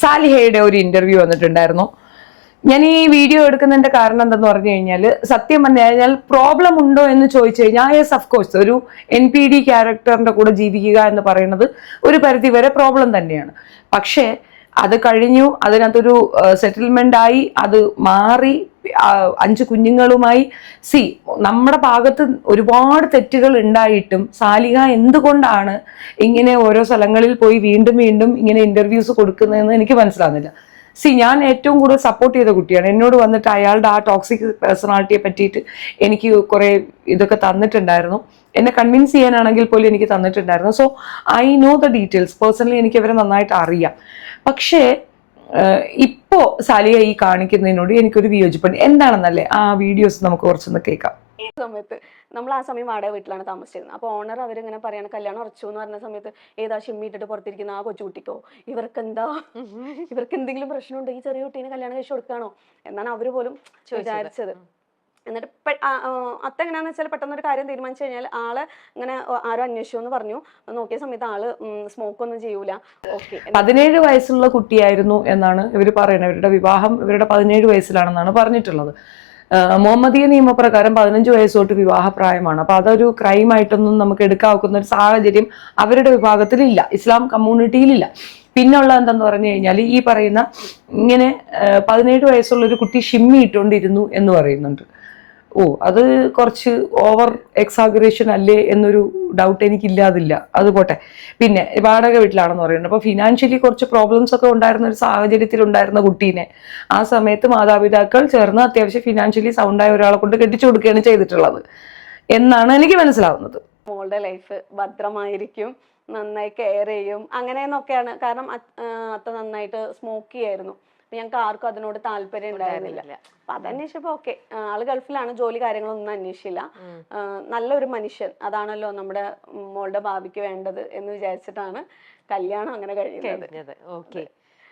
സാലിഹയുടെ ഒരു ഇന്റർവ്യൂ വന്നിട്ടുണ്ടായിരുന്നു. ഞാൻ ഈ വീഡിയോ എടുക്കുന്നതിന്റെ കാരണം എന്തെന്ന് പറഞ്ഞു കഴിഞ്ഞാൽ, സത്യം പറഞ്ഞു കഴിഞ്ഞാൽ പ്രോബ്ലം ഉണ്ടോ എന്ന് ചോദിച്ചു കഴിഞ്ഞാൽ യെസ് ഓഫ് കോഴ്സ്, ഒരു NPD ക്യാരക്ടറിന്റെ കൂടെ ജീവിക്കുക എന്ന് പറയുന്നത് ഒരു പരിധി വരെ പ്രോബ്ലം തന്നെയാണ്. പക്ഷേ അത് കഴിഞ്ഞു, അതിനകത്തൊരു സെറ്റിൽമെന്റ് ആയി, അത് മാറി, 5 കുഞ്ഞുങ്ങളുമായി. നമ്മുടെ ഭാഗത്ത് ഒരുപാട് തെറ്റുകൾ ഉണ്ടായിട്ടും സാലിഹ എന്തുകൊണ്ടാണ് ഇങ്ങനെ ഓരോ സ്ഥലങ്ങളിൽ പോയി വീണ്ടും വീണ്ടും ഇങ്ങനെ ഇന്റർവ്യൂസ് കൊടുക്കുന്നതെന്ന് എനിക്ക് മനസ്സിലാകുന്നില്ല. ഞാൻ ഏറ്റവും കൂടുതൽ സപ്പോർട്ട് ചെയ്ത കുട്ടിയാണ്. എന്നോട് വന്നിട്ട് അയാളുടെ ആ ടോക്സിക് പേഴ്സണാലിറ്റിയെ പറ്റിയിട്ട് എനിക്ക് കുറെ ഇതൊക്കെ തന്നിട്ടുണ്ടായിരുന്നു. എന്നെ കൺവിൻസ് ചെയ്യാനാണെങ്കിൽ പോലും എനിക്ക് തന്നിട്ടുണ്ടായിരുന്നു. So I know the details. Personally എനിക്ക് അവരെ നന്നായിട്ട് അറിയാം. പക്ഷേ ഇപ്പോ സാലിഹ ഈ കാണിക്കുന്നതിനോട് എനിക്കൊരു വിയോജിപ്പുണ്ട്. എന്താണെന്നല്ലേ ആ വീഡിയോസ് നമുക്ക് കുറച്ചൊന്ന് കേൾക്കാം. സമയത്ത് നമ്മൾ ആ സമയം വാടക വീട്ടിലാണ് താമസിച്ചിരുന്നത്. അപ്പോൾ ഓണർ അവരിങ്ങനെ പറയാണ് കല്യാണം ഉറച്ചു എന്ന് പറഞ്ഞ സമയത്ത് ഏതാ ഷിമ്മിട്ടിട്ട് പുറത്തിരിക്കുന്ന ആ കൊച്ചുകുട്ടിക്കോ ഇവർക്ക് എന്തെങ്കിലും പ്രശ്നമുണ്ടോ, ഈ ചെറിയ കുട്ടീനെ കല്യാണം കഴിച്ചു കൊടുക്കാണോ എന്നാണ് അവര് പോലും വിചാരിച്ചത്. എന്നിട്ട് അത്ത എങ്ങനെയാന്ന് വെച്ചാൽ പെട്ടെന്നൊരു കാര്യം തീരുമാനിച്ചു കഴിഞ്ഞാൽ ആള് ഇങ്ങനെ ആരോ അന്വേഷിച്ചു എന്ന് പറഞ്ഞു. നോക്കിയ സമയത്ത് ആള് സ്മോക്ക് ഒന്നും ചെയ്യൂല. ഓക്കെ, 17 വയസ്സുള്ള കുട്ടിയായിരുന്നു എന്നാണ് ഇവർ പറയുന്നത്. ഇവരുടെ വിവാഹം ഇവരുടെ 17 വയസ്സിലാണെന്നാണ് പറഞ്ഞിട്ടുള്ളത്. മുഹമ്മദീയ നിയമപ്രകാരം 15 വയസ്സ് തൊട്ട് വിവാഹപ്രായമാണ്. അപ്പൊ അതൊരു ക്രൈമായിട്ടൊന്നും നമുക്ക് എടുക്കാവുന്ന ഒരു സാഹചര്യം അവരുടെ വിഭാഗത്തിലില്ല, ഇസ്ലാം കമ്മ്യൂണിറ്റിയിലില്ല. പിന്നുള്ള എന്തെന്ന് പറഞ്ഞു കഴിഞ്ഞാൽ ഈ പറയുന്ന ഇങ്ങനെ 17 വയസ്സുള്ള ഒരു കുട്ടി ഷിമ്മി ഇട്ടുകൊണ്ടിരുന്നു എന്ന് പറയുന്നുണ്ട്. അത് കുറച്ച് ഓവർ എക്സാഗറേഷൻ അല്ലേ എന്നൊരു ഡൗട്ട് എനിക്കില്ലാതില്ല. അത് പോട്ടെ. പിന്നെ വാടക വീട്ടിലാണെന്ന് പറയുന്നത്. അപ്പോൾ ഫിനാൻഷ്യലി കുറച്ച് പ്രോബ്ലംസ് ഒക്കെ ഉണ്ടായിരുന്ന ഒരു സാഹചര്യത്തിൽ ഉണ്ടായിരുന്ന കുട്ടീനെ ആ സമയത്ത് മാതാപിതാക്കൾ ചേർന്ന് അത്യാവശ്യം ഫിനാൻഷ്യലി സൗണ്ടായ ഒരാളെ കൊണ്ട് കെട്ടിച്ചു കൊടുക്കുകയാണ് ചെയ്തിട്ടുള്ളത് എന്നാണ് എനിക്ക് മനസ്സിലാവുന്നത്. മോളുടെ ലൈഫ് ഭദ്രമായിരിക്കും, നന്നായി കെയർ ചെയ്യും അങ്ങനെയെന്നൊക്കെയാണ്. കാരണം അത്ത നന്നായിട്ട് സ്മോക്ക് ചെയ്യായിരുന്നു. ഞങ്ങൾക്ക് ആർക്കും അതിനോട് താല്പര്യം ഉണ്ടായിരുന്നില്ല. അപ്പൊ അതന്വേഷിച്ചപ്പോ ഓക്കെ, ആള് ഗൾഫിലാണ്, ജോലി കാര്യങ്ങളൊന്നും അന്വേഷിച്ചില്ല. നല്ലൊരു മനുഷ്യൻ, അതാണല്ലോ നമ്മുടെ മോളുടെ ഭാവിക്ക് വേണ്ടത് എന്ന് വിചാരിച്ചിട്ടാണ് കല്യാണം അങ്ങനെ കഴിഞ്ഞത്. ഓക്കെ,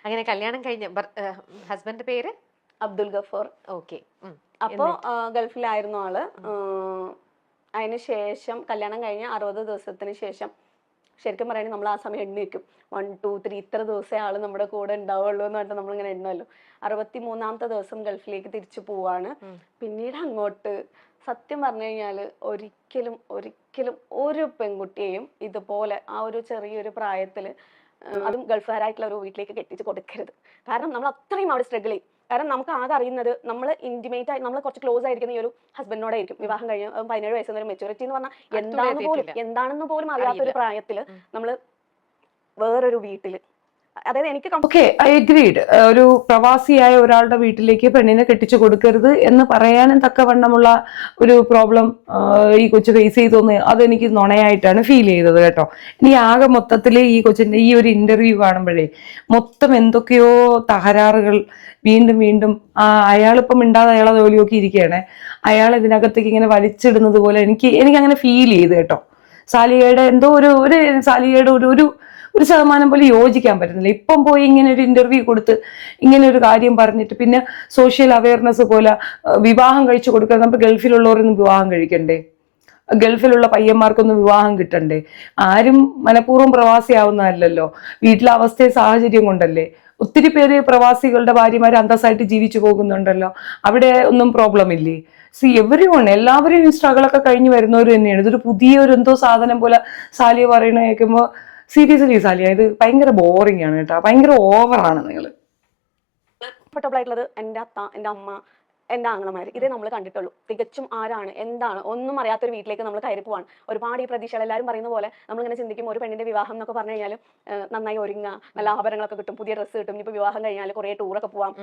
അങ്ങനെ കല്യാണം കഴിഞ്ഞ ഹസ്ബൻഡിന്റെ പേര് അബ്ദുൽ ഗഫൂർ. ഓക്കെ, അപ്പോ ഗൾഫിലായിരുന്നു ആള്. അതിന് ശേഷം കല്യാണം കഴിഞ്ഞ 60 ദിവസത്തിന് ശേഷം, ശരിക്കും പറയുകയാണെങ്കിൽ നമ്മൾ ആ സമയം എണ്ണി വെക്കും, 1 2 3 ഇത്ര ദിവസമേ ആള് നമ്മുടെ കൂടെ ഉണ്ടാവുള്ളൂ എന്ന് പറഞ്ഞിട്ട് നമ്മളിങ്ങനെ എണ്ണുമല്ലോ. 63ാമത്തെ ദിവസം ഗൾഫിലേക്ക് തിരിച്ചു പോവാണ്. പിന്നീട് അങ്ങോട്ട് സത്യം പറഞ്ഞു കഴിഞ്ഞാല് ഒരിക്കലും ഒരു പെൺകുട്ടിയെയും ഇതുപോലെ ആ ഒരു ചെറിയൊരു പ്രായത്തില്, അതും ഗൾഫുകാരായിട്ടുള്ള ഒരു വീട്ടിലേക്ക് കെട്ടിച്ച് കൊടുക്കരുത്. കാരണം നമ്മൾ അത്രയും അവിടെ സ്ട്രഗിൾ ചെയ്യും. കാരണം നമുക്ക് ആകെ അറിയുന്നത് നമ്മൾ ഇന്റിമേറ്റ് ആയി, നമ്മൾ കുറച്ച് ക്ലോസ് ആയിരിക്കുന്ന ഈ ഒരു ഹസ്ബൻഡിനോടായിരിക്കും. വിവാഹം കഴിഞ്ഞ് 17 വയസ്സ് വരെ മെച്യൂരിറ്റി എന്ന് പറഞ്ഞാൽ എന്താണെന്ന് പോലും അറിയാത്ത ഒരു പ്രായത്തില് നമ്മള് വേറൊരു വീട്ടില്, അതായത് എനിക്ക് ഓക്കെ, ഐ അഗ്രീഡ്. ഒരു പ്രവാസിയായ ഒരാളുടെ വീട്ടിലേക്ക് പെണ്ണിനെ കെട്ടിച്ചു കൊടുക്കരുത് എന്ന് പറയാനും തക്കവണ്ണമുള്ള ഒരു പ്രോബ്ലം ഈ കൊച്ചു ഫേസ് ചെയ്തോന്ന് അതെനിക്ക് നുണയായിട്ടാണ് ഫീൽ ചെയ്തത് കേട്ടോ. ഇനി ആകെ മൊത്തത്തിൽ ഈ കൊച്ചിന്റെ ഈ ഒരു ഇന്റർവ്യൂ കാണുമ്പോഴേ മൊത്തം എന്തൊക്കെയോ തകരാറുകൾ വീണ്ടും വീണ്ടും അയാളിപ്പം മിണ്ടാതെ അയാളെ ജോലിയൊക്കെ ഇരിക്കുകയാണെ, അയാൾ ഇതിനകത്തേക്ക് ഇങ്ങനെ വലിച്ചിടുന്നത് പോലെ എനിക്ക് അങ്ങനെ ഫീൽ ചെയ്ത് കേട്ടോ. സാലിഹയുടെ എന്തോ ഒരു സാലിഹയുടെ ഒരു ശതമാനം പോലും യോജിക്കാൻ പറ്റുന്നില്ല. ഇപ്പം പോയി ഇങ്ങനെ ഒരു ഇന്റർവ്യൂ കൊടുത്ത് ഇങ്ങനെ ഒരു കാര്യം പറഞ്ഞിട്ട് പിന്നെ സോഷ്യൽ അവയർനെസ് പോലെ വിവാഹം കഴിച്ചു കൊടുക്കാൻ, നമുക്ക് ഗൾഫിലുള്ളവരൊന്നും വിവാഹം കഴിക്കണ്ടേ? ഗൾഫിലുള്ള പയ്യന്മാർക്കൊന്നും വിവാഹം കിട്ടണ്ടേ? ആരും മനഃപൂർവ്വം പ്രവാസിയാവുന്നതല്ലല്ലോ, വീട്ടിലെ അവസ്ഥയും സാഹചര്യം കൊണ്ടല്ലേ. ഒത്തിരി പേര് പ്രവാസികളുടെ ഭാര്യമാർ അന്തസ്സായിട്ട് ജീവിച്ചു പോകുന്നുണ്ടല്ലോ, അവിടെ ഒന്നും പ്രോബ്ലം ഇല്ലേ? എല്ലാവരും സ്ട്രഗിളൊക്കെ കഴിഞ്ഞ് വരുന്നവർ തന്നെയാണ്. ഇതൊരു പുതിയൊരു എന്തോ സാധനം പോലെ സാലിയ പറയണ കേൾക്കുമ്പോൾ സീരിയസ്ലി സാലിയ ഇത് ഭയങ്കര ബോറിംഗ് ആണ് കേട്ടോ, ഭയങ്കര ഓവറാണ്. നിങ്ങൾ കംഫർട്ടബിൾ ആയിട്ടുള്ളത് എൻ്റെ അത്ത, എൻ്റെ അമ്മ, എൻ്റെ ആങ്ങളമാര്, ഇതേ നമ്മൾ കണ്ടിട്ടുള്ളൂ. തികച്ചും ആരാണ് എന്താണ് ഒന്നും അറിയാത്തൊരു വീട്ടിലേക്ക് നമ്മൾ കയറി പോവാണ്. ഒരുപാട് ഈ പ്രതീക്ഷകൾ എല്ലാവരും പറയുന്ന പോലെ നമ്മളിങ്ങനെ ചിന്തിക്കും, ഒരു പെണ്ണിന്റെ വിവാഹം എന്നൊക്കെ പറഞ്ഞു കഴിഞ്ഞാൽ നന്നായി ഒരുങ്ങുക, നല്ല ആഭരണങ്ങളൊക്കെ കിട്ടും, പുതിയ ഡ്രസ്സ് കിട്ടും, ഇനിയിപ്പോൾ വിവാഹം കഴിഞ്ഞാൽ കുറെ ടൂറൊക്കെ പോവാം.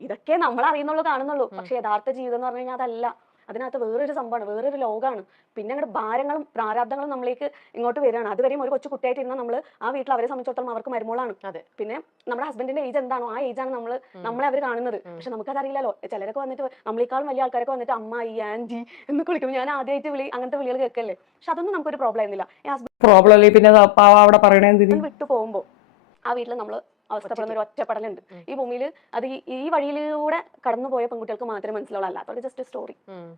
ഇതൊക്കെ നമ്മൾ അറിയുന്നുള്ളൂ, കാണുന്നുള്ളൂ. പക്ഷെ യഥാർത്ഥ ജീവിതം എന്ന് പറഞ്ഞു കഴിഞ്ഞാൽ അതല്ല. അതിനകത്ത് വേറൊരു സംഭവമാണ്, വേറൊരു ലോകമാണ്. പിന്നെ അങ്ങോട്ട് ഭാരങ്ങളും പ്രാരാബ്ദങ്ങളും നമ്മൾക്ക് ഇങ്ങോട്ട് വരികയാണ്. അതുവരെയും ഒരു കൊച്ചു കുട്ടിയായിട്ടിരുന്നാൽ നമ്മൾ ആ വീട്ടിൽ അവരെ സംബന്ധിച്ചിടത്തോളം അവർക്ക് മരുമോളാണ്. പിന്നെ നമ്മുടെ ഹസ്ബൻഡിന്റെ ഏജ് എന്താണോ ആ ഏജാണ് നമ്മളെ അവർ കാണുന്നത്. പക്ഷെ നമുക്കതറിയില്ലല്ലോ. ചിലരൊക്കെ വന്നിട്ട് നമ്മളെക്കാളും വലിയ ആൾക്കാരൊക്കെ വന്നിട്ട് അമ്മായി, ആന്റി എന്നൊക്കെ വിളിക്കും. ഞാൻ ആദ്യമായിട്ട് അങ്ങനത്തെ വിളികൾ കേൾക്കല്ലേ. പക്ഷെ അതൊന്നും നമുക്കൊരു പ്രോബ്ലം ആയിരുന്നില്ല. പ്രോബ്ലം പിന്നെ അവിടെ പറയണേ വിട്ടു പോകുമ്പോൾ ആ വീട്ടിൽ നമ്മൾ അവസ്ഥപ്പെടുന്ന ഒരു ഒറ്റപ്പെടലുണ്ട് ഈ ഭൂമിയിൽ. അത് ഈ വഴിയിലൂടെ കടന്നുപോയ പെൺകുട്ടികൾക്ക് മാത്രമേ മനസ്സിലാവുള്ളൂ. അല്ലാത്തവരുടെ ജസ്റ്റ് സ്റ്റോറി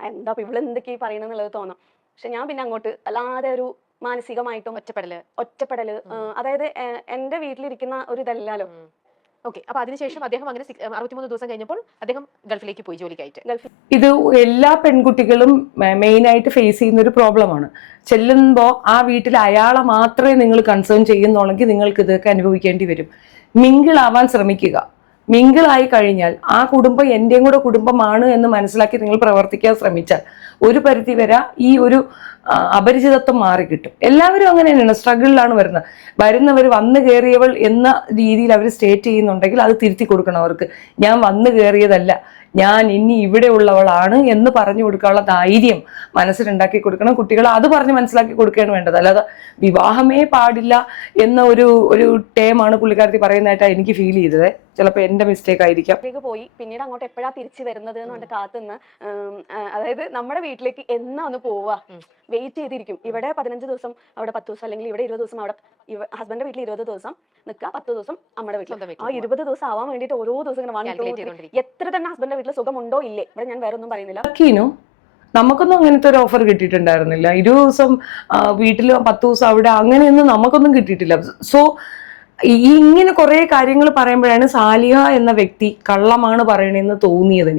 എന്താ ഇവിടെ എന്തൊക്കെയാ പറയണെന്നുള്ളത് തോന്നാം. പക്ഷെ ഞാൻ പിന്നെ അങ്ങോട്ട് അല്ലാതെ ഒരു മാനസികമായിട്ടും ഒറ്റപ്പെടല്, അതായത് എന്റെ വീട്ടിലിരിക്കുന്ന ഒരു ഇതല്ലല്ലോ. ഓക്കെ. അപ്പൊ അതിനുശേഷം അദ്ദേഹം അങ്ങനെ 63 ദിവസം കഴിഞ്ഞപ്പോൾ അദ്ദേഹം ഗൾഫിലേക്ക് പോയി ജോലിക്കായിട്ട്. ഗൾഫിൽ ഇത് എല്ലാ പെൺകുട്ടികളും മെയിനായിട്ട് ഫേസ് ചെയ്യുന്ന ഒരു പ്രോബ്ലമാണ്. ചെല്ലുമ്പോൾ ആ വീട്ടിൽ അയാളെ മാത്രമേ നിങ്ങൾ കൺസേൺ ചെയ്യുന്നുള്ളെങ്കിൽ നിങ്ങൾക്ക് ഇതൊക്കെ അനുഭവിക്കേണ്ടി വരും. മിങ്കിളാവാൻ ശ്രമിക്കുക. മിങ്കിളായി കഴിഞ്ഞാൽ ആ കുടുംബം എൻ്റെയും കൂടെ കുടുംബമാണ് എന്ന് മനസ്സിലാക്കി നിങ്ങൾ പ്രവർത്തിക്കാൻ ശ്രമിച്ചാൽ ഒരു പരിധി വരെ ഈ ഒരു അപരിചിതത്വം മാറിക്കിട്ടും. എല്ലാവരും അങ്ങനെ തന്നെയാണ്, സ്ട്രഗിളിലാണ് വരുന്നവർ വന്നു കയറിയവൾ എന്ന രീതിയിൽ അവർ സ്റ്റേറ്റ് ചെയ്യുന്നുണ്ടെങ്കിൽ അത് തിരുത്തി കൊടുക്കണം അവർക്ക്. ഞാൻ വന്നു കയറിയതല്ല, ഞാൻ ഇനി ഇവിടെ ഉള്ളവളാണ് എന്ന് പറഞ്ഞു കൊടുക്കാനുള്ള ധൈര്യം മനസ്സിലുണ്ടാക്കി കൊടുക്കണം. കുട്ടികൾ അത് പറഞ്ഞ് മനസ്സിലാക്കി കൊടുക്കുകയാണ് വേണ്ടത്. അല്ലാതെ വിവാഹമേ പാടില്ല എന്ന ഒരു ടേമാണ് പുള്ളിക്കാരത്തി പറയുന്നതായിട്ടാണ് എനിക്ക് ഫീൽ ചെയ്തത്. ചിലപ്പോൾ എൻ്റെ മിസ്റ്റേക്ക് ആയിരിക്കാം. പോയി പിന്നീട് അങ്ങോട്ട് എപ്പോഴാ തിരിച്ചു വരുന്നത് എന്ന് പറഞ്ഞിട്ട് കാത്തുനിന്ന്, അതായത് നമ്മുടെ വീട്ടിലേക്ക് എന്നാ ഒന്ന് പോവാ വെയിറ്റ് ചെയ്തിരിക്കും. ഇവിടെ 15 ദിവസം, അവിടെ 10 ദിവസം, അല്ലെങ്കിൽ ഇവിടെ 20 ദിവസം, അവിടെ ഹസ്ബൻഡിന്റെ വീട്ടിൽ 20 ദിവസം നിൽക്കുക, 10 ദിവസം നമ്മുടെ വീട്ടിൽ. ആ 20 ദിവസം ആവാൻ വേണ്ടിയിട്ട് ഓരോ ദിവസം ഇങ്ങനെ എത്ര തന്നെ ഹസ്ബൻഡിന്റെ വീട്ടിൽ സുഖമുണ്ടോ ഇല്ലേ, ഇവിടെ ഞാൻ വേറെ ഒന്നും പറയുന്നില്ല. നമുക്കൊന്നും അങ്ങനത്തെ ഒരു ഓഫർ കിട്ടിയിട്ടുണ്ടായിരുന്നില്ല. 20 ദിവസം വീട്ടിൽ, 10 ദിവസം അവിടെ, അങ്ങനെയൊന്നും നമുക്കൊന്നും കിട്ടിയിട്ടില്ല. സോ ഇങ്ങനെ കുറെ കാര്യങ്ങൾ പറയുമ്പോഴാണ് സാലിഹ എന്ന വ്യക്തി കള്ളമാണ് പറയണെന്ന് തോന്നിയത്.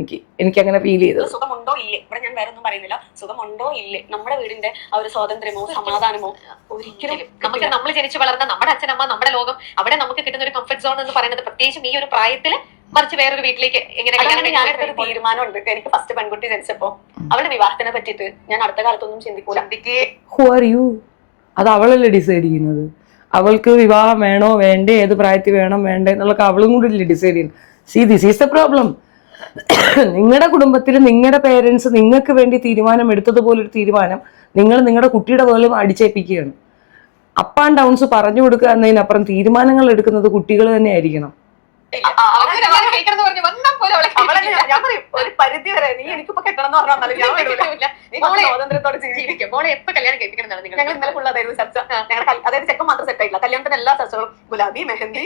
എനിക്ക് അങ്ങനെ ഫീൽ ചെയ്തത്. സുഖമുണ്ടോ ഇല്ലേ, ഇവിടെ ഞാൻ വേറെ ഒന്നും പറയുന്നില്ല. സുഖമുണ്ടോ ഇല്ലേ, നമ്മുടെ വീടിന്റെ ആ ഒരു സ്വാതന്ത്ര്യമോ സമാധാനമോ ഒരിക്കലും നമുക്ക്, നമ്മൾ ജനിച്ചു വളർന്ന നമ്മുടെ അച്ഛനമ്മ, നമ്മുടെ ലോകം, അവിടെ നമുക്ക് കിട്ടുന്ന ഒരു കംഫർട്ട് സോൺ എന്ന് പറയുന്നത്, പ്രത്യേകിച്ചും ഈ ഒരു പ്രായത്തില്, മറിച്ച് വേറൊരു വീട്ടിലേക്ക് എങ്ങനെ ഞാനൊരു തീരുമാനമുണ്ട്. എനിക്ക് ഫസ്റ്റ് പെൺകുട്ടി ജനിച്ചപ്പോ അവളുടെ വിവാഹത്തിനെ പറ്റിയിട്ട് ഞാൻ അടുത്ത കാലത്തൊന്നും ചിന്തിക്കൂല. Who are you? അത് അവളല്ലേ ഡിസൈഡ് ചെയ്യുന്നത്. അവൾക്ക് വിവാഹം വേണോ വേണ്ടേ, ഏത് പ്രായത്തിൽ വേണം വേണ്ടേ എന്നുള്ളതൊക്കെ അവളും കൂടി അല്ലേ ഡിസൈഡ് ചെയ്യുന്നത്. See this is the problem. നിങ്ങളുടെ കുടുംബത്തിൽ നിങ്ങളുടെ പേരൻസ് നിങ്ങൾക്ക് വേണ്ടി തീരുമാനം എടുത്തതുപോലൊരു തീരുമാനം നിങ്ങൾ നിങ്ങളുടെ കുട്ടിയുടെ പോലും അടിച്ചേൽപ്പിക്കുകയാണ്. അപ്പ് ആൻഡ് ഡൗൺസ് പറഞ്ഞു കൊടുക്കുക എന്നതിനപ്പുറം തീരുമാനങ്ങൾ എടുക്കുന്നത് കുട്ടികൾ തന്നെ ആയിരിക്കണം. ഞാൻ പറയും ഒരു പരിധി വരെ നീ എനിക്കിപ്പോ കെട്ടണം എന്ന് പറഞ്ഞാൽ സ്വാതന്ത്ര്യത്തോടെ ജീവിക്കും. മോളെ എപ്പോ കല്യാണം കഴിപ്പിക്കണം? ഞങ്ങൾ ഇന്നലെ ഫുള്ളായിരുന്നു ചർച്ച. ഞങ്ങൾ അതായത് ചെക്കൻ മാത്രം സെറ്റ് ആയിട്ടില്ല, കല്യാണത്തിന് എല്ലാ ചർച്ചകളും ഗുലാബി, മെഹന്തി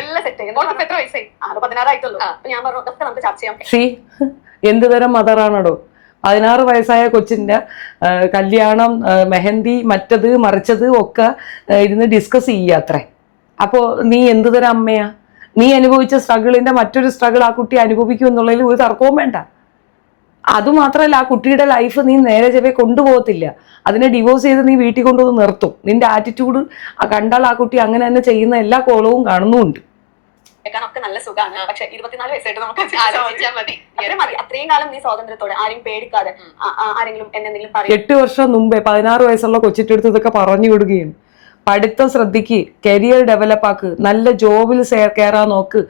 എല്ലാം സെറ്റ് ചെയ്യുന്നു. എത്ര വയസ്സായി? 16 ആയിട്ടുള്ളൂ. അപ്പൊ ഞാൻ പറഞ്ഞു ഇതൊക്കെ നമുക്ക് ചർച്ച ചെയ്യാം. സി എന്ത് തരം മദറാണോ 16 വയസ്സായ കൊച്ചിന്റെ കല്യാണം, മെഹന്തി, മറ്റത് മറിച്ചത് ഒക്കെ ഇരുന്ന് ഡിസ്കസ് ചെയ്യാത്രേ. അപ്പോ നീ എന്ത് തരം അമ്മയാ? നീ അനുഭവിച്ച സ്ട്രഗിളിന്റെ മറ്റൊരു സ്ട്രഗിൾ ആ കുട്ടി അനുഭവിക്കും എന്നുള്ളതിൽ ഒരു തർക്കവും വേണ്ട. അതുമാത്രമല്ല, ആ കുട്ടിയുടെ ലൈഫ് നീ നേരെ ചെവേ കൊണ്ടുപോകത്തില്ല. അതിനെ ഡിവോഴ്സ് ചെയ്ത് നീ വീട്ടിൽ കൊണ്ടുവന്ന് നിർത്തും. നിന്റെ ആറ്റിറ്റ്യൂഡ് കണ്ടാൽ ആ കുട്ടി അങ്ങനെ തന്നെ ചെയ്യുന്ന എല്ലാ കോളവും കാണുന്നുമുണ്ട്. ഒക്കെ നല്ല സുഖമാണ്. പക്ഷെ 24 വയസ്സായിട്ട് നമുക്ക് മതി. അത്രയും കാലം നീ സ്വാതന്ത്ര്യത്തോടെ, ആരെയും പേടിക്കാതെ, ആരെങ്കിലും എന്തെങ്കിലും പറയും. 8 വർഷം മുമ്പേ 16 വയസ്സുള്ള കൊച്ചിട്ടെടുത്ത് ഇതൊക്കെ പറഞ്ഞു കൊടുക്കുകയാണ്. പഠിത്തം ശ്രദ്ധിക്ക്, കരിയർ ഡെവലപ്പ് ആക്ക്, നല്ല ജോബിൽ കയറാൻ നോക്ക്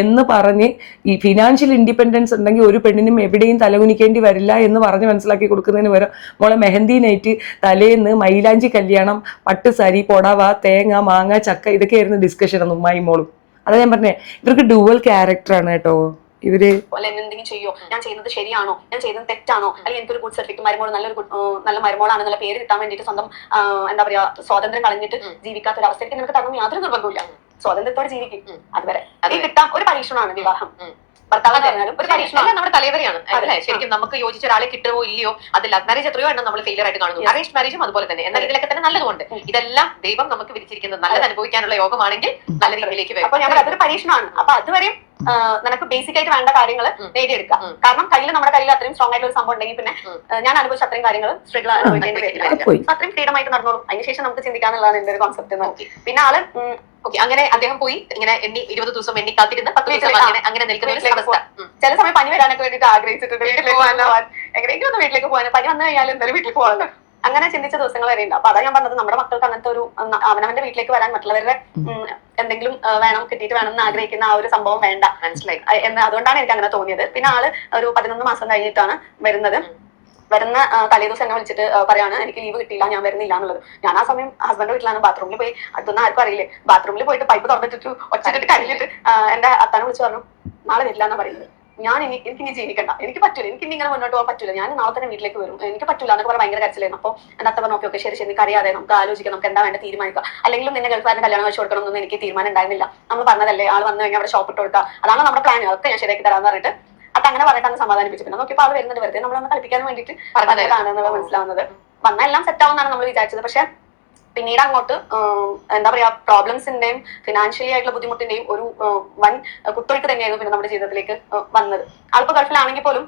എന്ന് പറഞ്ഞ് ഈ ഫിനാൻഷ്യൽ ഇൻഡിപെൻഡൻസ് ഉണ്ടെങ്കിൽ ഒരു പെണ്ണിനും എവിടെയും തലകുനിക്കേണ്ടി വരില്ല എന്ന് പറഞ്ഞ് മനസ്സിലാക്കി കൊടുക്കുന്നതിന് പകരം മോളെ മെഹന്തി നൈറ്റ്, തലേന്ന് മൈലാഞ്ചി കല്യാണം, പട്ടുസാരി, പൊടവ, തേങ്ങ, മാങ്ങ, ചക്ക, ഇതൊക്കെയായിരുന്നു ഡിസ്കഷൻ ഒന്നും ഉമ്മായി മോളും. അതാ ഞാൻ പറഞ്ഞേ, ഇവർക്ക് ഡുവൽ ക്യാരക്ടറാണ് കേട്ടോ. ഇവര് എന്തെങ്കിലും ചെയ്യോ, ഞാൻ ചെയ്യുന്നത് ശരിയാണോ, ഞാൻ ചെയ്യുന്നത് തെറ്റാണോ, അല്ലെങ്കിൽ എനിക്കൊരു ഗുഡ് സർട്ടിഫിക്കറ്റ്, മരുമോൾ നല്ല മരുമോളാണ് നല്ല പേര് കിട്ടാൻ വേണ്ടിയിട്ട് സ്വന്തം എന്താ പറയാ സ്വാതന്ത്ര്യം കളഞ്ഞിട്ട് ജീവിക്കാത്ത ഒരു അവസ്ഥയ്ക്ക് നിനക്ക് തരണം യാതൊരു നിർബന്ധമില്ല. സ്വാതന്ത്ര്യത്തോടെ ജീവിക്കും. അതുവരെ അത് കിട്ടാം. ഒരു പരീക്ഷണമാണ് വിവാഹം. നമ്മുടെ തലവരെയാണ് അല്ലേ? ശരിക്കും നമുക്ക് യോജിച്ച ഒരാളെ കിട്ടുമോ ഇല്ലയോ, അത് ലവ് മാരേജ് എത്രയോ എണ്ണം നമ്മൾ ഫെയിലിയർ ആയിട്ട് കാണുന്നു. അറേഞ്ച് മാരേജും അതുപോലെ തന്നെ. എന്നാൽ ഇതിലൊക്കെ തന്നെ നല്ലതുകൊണ്ട് ഇതെല്ലാം ദൈവം നമുക്ക് വിരിച്ചിരിക്കുന്നത് നല്ലത് അനുഭവിക്കാനുള്ള യോഗമാണെങ്കിൽ നല്ല രീതിയിലേക്ക് വരും. അപ്പൊ ഞാൻ അതൊരു പരീക്ഷണമാണ്. അപ്പൊ അതുവരെ നിനക്ക് ബേസിക് ആയിട്ട് വേണ്ട കാര്യങ്ങൾ നേടിയെടുക്കാം. കാരണം നമ്മുടെ കയ്യിൽ അത്രയും സ്ട്രോങ് ആയിട്ടുള്ള ഒരു സംഭവം ഉണ്ടെങ്കിൽ പിന്നെ ഞാൻ അനുഭവിച്ച അത്രയും കാര്യങ്ങൾ സ്ട്രഗിൾ അനുഭവിക്കേണ്ടി വരില്ല. അത്രയും ഫ്രീഡം ആയിട്ട് നടന്നോളും. അതിനുശേഷം നമുക്ക് ചിന്തിക്കാന്നുള്ളതാണ് എന്റെ ഒരു കോൺസെപ്റ്റ് നോക്കി. പിന്നെ ആള് അങ്ങനെ അദ്ദേഹം പോയി ഇങ്ങനെ 20 ദിവസം എണ്ണി കാത്തിരുന്ന് 10 ദിവസം അങ്ങനെ നിൽക്കുന്ന ചില സമയം പനി വരാനൊക്കെ വേണ്ടിട്ട് ആഗ്രഹിച്ചിട്ടുണ്ട്. വീട്ടിലേക്ക് പോകാൻ, എങ്ങനെയെങ്കിലും ഒന്ന് വീട്ടിലേക്ക് പോകാൻ. പനി വന്നു കഴിഞ്ഞാൽ എന്തായാലും വീട്ടിൽ പോകാനല്ലോ. അങ്ങനെ ചിന്തിച്ച ദിവസങ്ങൾ വരെ ഉണ്ട്. അപ്പൊ അതാ ഞാൻ പറഞ്ഞത്, നമ്മുടെ മക്കൾക്ക് അങ്ങനത്തെ ഒരു അവനവന്റെ വീട്ടിലേക്ക് വരാൻ മറ്റുള്ളവരുടെ എന്തെങ്കിലും വേണം, കിട്ടിയിട്ട് വേണം എന്ന് ആഗ്രഹിക്കുന്ന ആ ഒരു സംഭവം വേണ്ട, മനസ്സിലായി എന്ന്. അതുകൊണ്ടാണ് എനിക്ക് അങ്ങനെ തോന്നിയത്. പിന്നെ ആള് ഒരു 11 മാസം കഴിഞ്ഞിട്ടാണ് വരുന്നത്. വരുന്ന തലേദിവസം എന്നെ വിളിച്ചിട്ട് പറയാണ് എനിക്ക് ലീവ് കിട്ടിയില്ല, ഞാൻ വരുന്നില്ല എന്നുള്ളത്. ഞാൻ ആ സമയം ഹസ്ബൻഡ് വീട്ടിലാണ്. ബാത്റൂമിൽ പോയി, അതൊന്നും ആർക്കും അറിയില്ലേ, ബാത്റൂമിൽ പോയിട്ട് പൈപ്പ് തുറന്നിട്ടിട്ട് ഒച്ചിട്ട് കഴിഞ്ഞിട്ട് എന്റെ അത്താനെ വിളിച്ച് പറഞ്ഞു നാളെ വരില്ല എന്നാ പറയുന്നത്. എനിക്ക് ഇനി ജീവിക്കണ്ട, എനിക്ക് പറ്റൂല, എനിക്ക് ഇനി ഇങ്ങനെ മുന്നോട്ട് പോകാൻ പറ്റൂല, ഞാൻ നാളെ തന്നെ വീട്ടിലേക്ക് വരും, എനിക്ക് പറ്റൂല എന്നൊക്കെ പറഞ്ഞാൽ ഭയങ്കര കരച്ചിലായിരുന്നു. അപ്പോൾ എന്റെ അത്ത പറഞ്ഞു ഓക്കെ ശരി ശരി, എനിക്ക് അറിയാതെ നമുക്ക് ആലോചിക്കാം, നമുക്ക് എന്താ വേണ്ട തീരുമാനിക്കാം. അല്ലെങ്കിലും നിന്നെ ഗൾഫുകാരനെ കല്യാണം വെച്ച് കൊടുക്കണം എന്നൊന്നും എനിക്ക് തീരുമാനം ഉണ്ടായിരുന്നില്ല. നമ്മൾ പറഞ്ഞതല്ലേ, ആൾ വന്നു കഴിഞ്ഞാൽ അവിടെ ഷോപ്പ് ഇട്ട് കൊടുക്കുക, അതാണ് നമ്മുടെ പ്ലാൻ, അതൊക്കെ ഞാൻ ശരിയാക്കി തരാമെന്ന് പറഞ്ഞിട്ട് അത് അങ്ങനെ പറഞ്ഞിട്ട് അന്ന് സമാധാനിപ്പിച്ചു. പിന്നെ നോക്കിയപ്പോൾ ആൾ വരുന്നത് വെറുതെ നമ്മളൊന്ന് കളിപ്പിക്കാൻ വേണ്ടിയിട്ട് പറഞ്ഞതാണ് മനസ്സിലാവുന്നത്. വന്നാൽ എല്ലാം സെറ്റ് ആവുമെന്നാണ് നമ്മൾ വിചാരിച്ചത്. പക്ഷെ പിന്നീട് അങ്ങോട്ട് എന്താ പറയാ പ്രോബ്ലംസിന്റെയും ഫിനാൻഷ്യലി ആയിട്ടുള്ള ബുദ്ധിമുട്ടിന്റെയും ഒരു വൻ കുത്തൊഴുക്ക് തന്നെയായിരുന്നു പിന്നെ നമ്മുടെ ജീവിതത്തിലേക്ക് വന്നത്. ആളിപ്പോ ഗൾഫിലാണെങ്കിൽ പോലും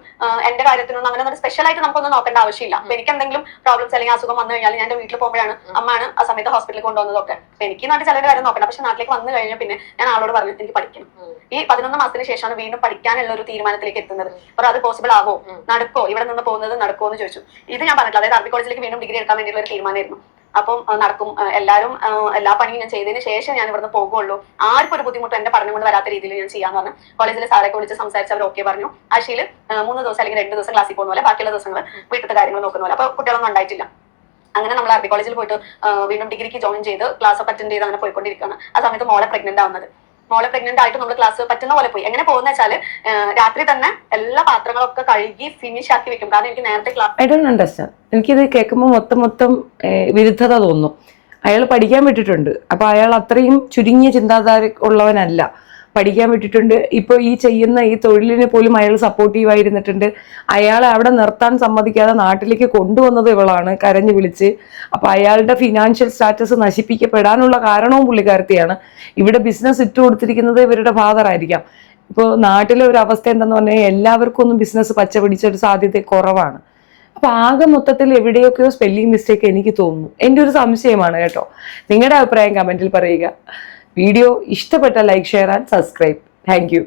എന്റെ കാര്യത്തിനൊന്നും അങ്ങനെ സ്പെഷ്യൽ ആയിട്ട് നമുക്കൊന്നും നോക്കേണ്ട ആവശ്യമില്ല. അപ്പൊ എനിക്ക് എന്തെങ്കിലും പ്രോബ്ലംസ് അല്ലെങ്കിൽ അസുഖം വന്നു കഴിഞ്ഞാൽ ഞാൻ എന്റെ വീട്ടിൽ പോകുമ്പോഴാണ് അമ്മാണ് ആ സമയത്ത് ഹോസ്പിറ്റലിൽ കൊണ്ടുവന്നതൊക്കെ. അപ്പൊ എനിക്ക് നാട്ടിൽ ചിലരുടെ കാര്യം നോക്കണം. പക്ഷെ നാട്ടിലേക്ക് വന്നു കഴിഞ്ഞാൽ പിന്നെ ഞാൻ ആളോട് പറഞ്ഞു എനിക്ക് പഠിക്കണം. ഈ 11 മാസത്തിന് ശേഷമാണ് വീണ്ടും പഠിക്കാനുള്ള ഒരു തീരുമാനത്തിലേക്ക് എത്തുന്നത്. അപ്പോൾ അത് പോസിബിൾ ആവോ, നടക്കോ, ഇവിടെ നിന്ന് പോകുന്നത് നടക്കുമോ എന്ന് ചോദിച്ചു. ഇത് ഞാൻ പറഞ്ഞില്ല, അതായത് അറബി കോളേജിലേക്ക് വീണ്ടും ഡിഗ്രി എടുക്കാൻ വേണ്ടിയുള്ള ഒരു തീരുമാനമായിരുന്നു. അപ്പം നടക്കും, എല്ലാവരും എല്ലാ പണിയും ഞാൻ ചെയ്തതിന് ശേഷം ഞാൻ ഇവിടുന്ന് പോകുള്ളൂ, ആർക്കും ഒരു ബുദ്ധിമുട്ടും എന്റെ പഠനം കൊണ്ട് വരാത്ത രീതിയിൽ ഞാൻ ചെയ്യാന്ന് പറഞ്ഞു. കോളേജിലെ സാറൊക്കെ വിളിച്ച് സംസാരിച്ച് അവർ ഓക്കെ പറഞ്ഞു. ആഴ്ചയിൽ 3 ദിവസം അല്ലെങ്കിൽ 2 ദിവസം ക്ലാസ്സിൽ പോകുന്ന പോലെ ബാക്കിയുള്ള ദിവസങ്ങൾ വീട്ടിലത്തെ കാര്യങ്ങൾ നോക്കുന്ന പോലെ. അപ്പൊ കുട്ടികളൊന്നും ഉണ്ടായിട്ടില്ല. അങ്ങനെ നമ്മൾ അറബി കോളേജിൽ പോയിട്ട് വീണ്ടും ഡിഗ്രിക്ക് ജോയിൻ ചെയ്ത് ക്ലാസ് ഒക്കെ അറ്റൻഡ് ചെയ്ത് അങ്ങനെ പോയിക്കൊണ്ടിരിക്കുകയാണ്. ആ സമയത്ത് മോളെ പ്രഗ്നന്റ് ആവുന്നത്. മോളെ പ്രഗ്നന്റ് ആയിട്ട് നമ്മൾ ക്ലാസ് പറ്റുന്ന പോലെ പോയി. എങ്ങനെ പോകുന്ന വെച്ചാല് രാത്രി തന്നെ എല്ലാ പാത്രങ്ങളൊക്കെ കഴുകി ഫിനിഷ് ആക്കി വെക്കും. കാരണം എനിക്ക് നേരത്തെ ക്ലാസ് ഐ ഡോണ്ട് അണ്ടർസ്റ്റാൻഡ്. എനിക്കിത് കേൾക്കുമ്പോൾ മൊത്തം വിരുദ്ധത തോന്നുന്നു. അയാൾ പഠിക്കാൻ വിട്ടിട്ടുണ്ട്, അപ്പൊ അയാൾ അത്രയും ചുരുങ്ങിയ ചിന്താധാര ഉള്ളവനല്ല. പഠിക്കാൻ വിട്ടിട്ടുണ്ട്. ഇപ്പോൾ ഈ ചെയ്യുന്ന ഈ തൊഴിലിനെ പോലും അയാൾ സപ്പോർട്ടീവായിരുന്നിട്ടുണ്ട്. അയാളെ അവിടെ നിർത്താൻ സമ്മതിക്കാതെ നാട്ടിലേക്ക് കൊണ്ടുവന്നത് ഇവളാണ് കരഞ്ഞു വിളിച്ച്. അപ്പൊ അയാളുടെ ഫിനാൻഷ്യൽ സ്റ്റാറ്റസ് നശിപ്പിക്കപ്പെടാനുള്ള കാരണവും പുള്ളിക്കാരത്തിയാണ്. ഇവിടെ ബിസിനസ് ഇട്ടു കൊടുത്തിരിക്കുന്നത് ഇവരുടെ ഫാദർ ആയിരിക്കാം. ഇപ്പോൾ നാട്ടിലെ ഒരു അവസ്ഥ എന്താന്ന് പറഞ്ഞാൽ എല്ലാവർക്കും ഒന്നും ബിസിനസ് പച്ച പിടിച്ച ഒരു സാധ്യത കുറവാണ്. അപ്പൊ ആകെ മൊത്തത്തിൽ എവിടെയൊക്കെയോ സ്പെല്ലിംഗ് മിസ്റ്റേക്ക് എനിക്ക് തോന്നുന്നു. എൻ്റെ ഒരു സംശയമാണ് കേട്ടോ. നിങ്ങളുടെ അഭിപ്രായം കമന്റിൽ പറയുക. വീഡിയോ ഇഷ്ടപ്പെട്ട like, share and subscribe. Thank you.